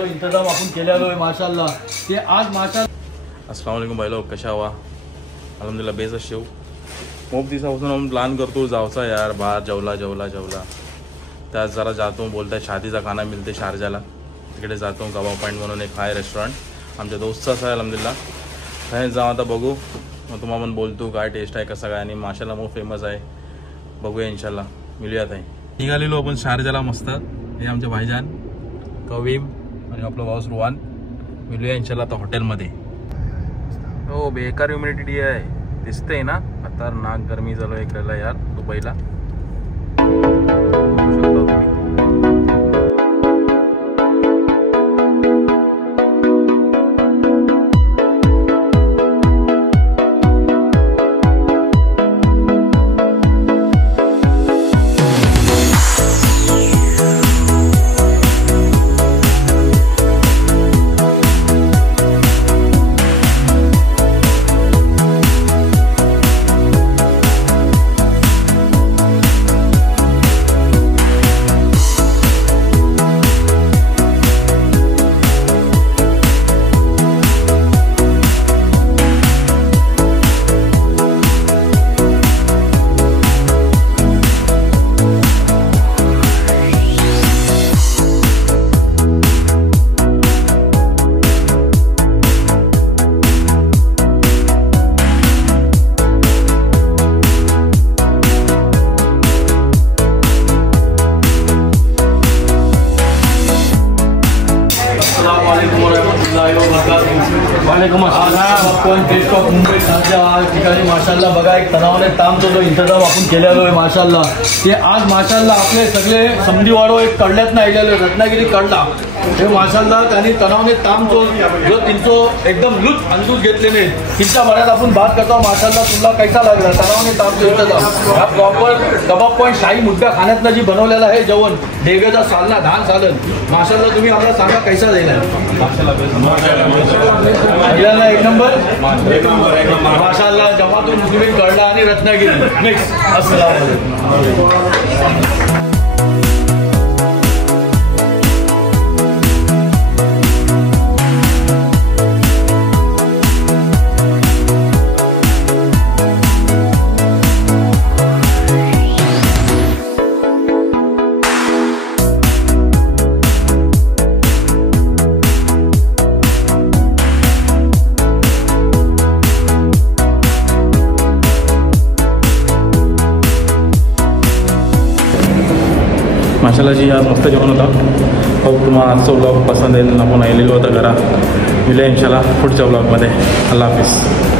जो इंतजाम आपण केलेलो आहे माशाल्लाह ते आज माशाल्लाह। अस्सलाम वालेकुम भाई लोग, कशा हवा? अल्हम्दुलिल्लाह बेस शेव खूप दिवसापासून आम्ही प्लॅन करतो जावचा यार बाहेर जेवला त्यात जरा जातो, बोलताय शादीचा खाना मिळते शारजाला, तिकडे जातो। कबाब पॉईंट म्हणून एक आहे रेस्टॉरंट आमच्या दोस्तचाच आहे अल्हम्दुलिल्लाह। काय जाऊ आता बघू, मग तुम्हाला पण बोलतो काय टेस्ट आहे कसं काय, आणि माशाल्लाह खूप फेमस आहे, बघूया इंशाल्लाह मिळूयात आहे। निघालेलो आपण शारजाला मस्त। हे आमचे भाईजान कवीम आणि आपला भाऊ रुवान, मिळूया इंशाल्लाह आता हॉटेलमध्ये। हो बेकार ह्युमिडिटी आहे, दिसतंय ना, खतरनाक गरमी चालू आहे इकडला यार दुबईला, बघू शकता तुम्ही। वालेकुम अस्सलाम। आपण टेस्ट ऑफ मुंबई शारजा ठिकाणी माशाल्लाह बघा एक तणावाने तामचा जो इंतजाम आपण केलेलो आहे माशाल्लाह ते आज माशाल्लाह आपले सगळे समधीवाडो एक कडल्यात नाही गेले रत्नागिरी कडला हे माशाल्लाह त्यांनी तणावाने तामचो जो तिंचो एकदम लुत्फ अंदूज घेतलेले तिच्या बऱ्यात आपण बात करतो माशाल्लाह। तुला कैसा लागला तणावाने तामचो इंतजाम? हा प्रॉपर कबाब पॉईंट शाही मुद्दा खाण्यातनं जी बनवलेला आहे जेवण डेगेचा सालना धान सालन माशाल्लाह, तुम्ही आम्हाला सांगा कैसा दिला? एक नंबर माशाल्लाह। जमातुल मुस्लिमीन कडला आणि रत्नागिरी मिक्स। अस्सलाम वालेकुम। माशाल्लाह जी आज मस्त जेवण होता। खूप तुम्हाला आजचा व्लॉग पसंत येईल, आपण आलेलो होता घरा, मिळूया इंशाल्लाह पुढच्या व्लॉगमध्ये। अल्लाह हाफिज।